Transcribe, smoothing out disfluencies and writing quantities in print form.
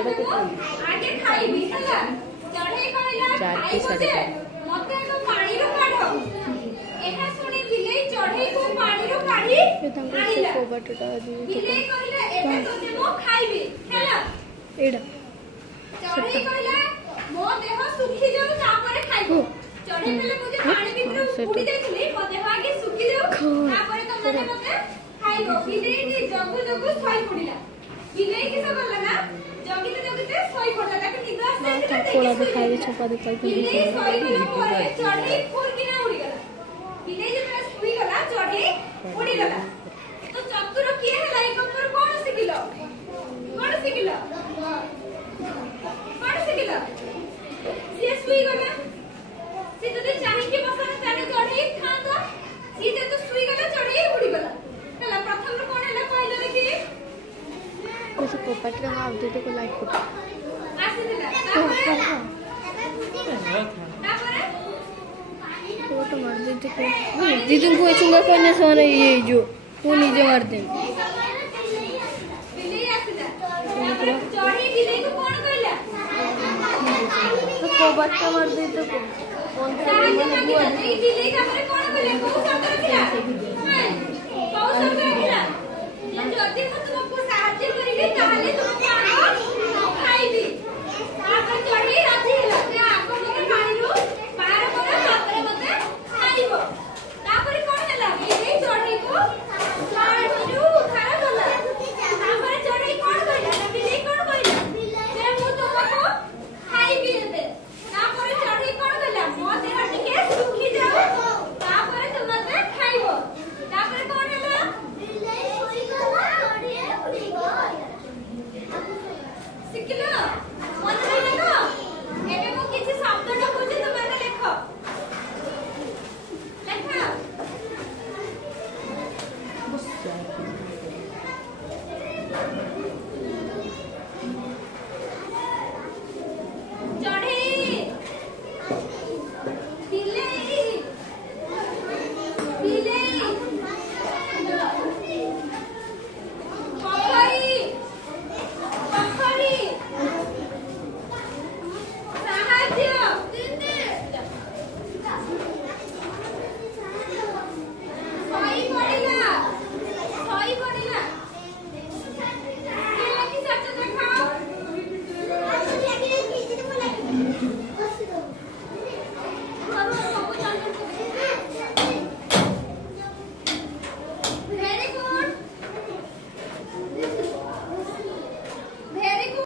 आगे खाइबी हला चढ़े कहला खाइ बजे मते को पानी रो काढो एहा सुनी बिलेई चढ़े को पानी रो काढी आनिला बिलेई कहला एटा तोते मो खाइबी हला एडा चढ़े कहला मो देह सुखी जाऊ तापरे खाइबो चढ़े पले मुझे पानी भीतर उड़ी जाइतली मो देह आगे सुखी जाऊ तापरे तमने मते खाइबो बिलेई नि जगु जगु सोई पडिला बिलेई किस करला ना जगीते जगीते सोई पडला ताके निद आसे कोला दिखाई छपा दिखाई बिलेई सोई गला परे चढ़े फुल किना उड़ी गला बिलेई जे सुई गला चढ़े उड़ी गला तो चतुर किए हला एक ऊपर कोन सिकिलो से सुई गला से जदे चाहि के बसना ताने चढ़े था तो सी जे तो सुई गला चढ़े उड़ी गला हला प्रथम रो कोन हला कहला देखि उस पोपट का हाथ दे को लाइक कर आसी दिला तापरे तो मार दे तो दीदी को चुंगा करने सोने ये जो तू नीचे मार दे बिल्ली आसीला चढ़े बिल्ली को कोन कहला तो पोपट का मार दे तो कौन सा बिल्ली का कोन कहले को शब्द रखिला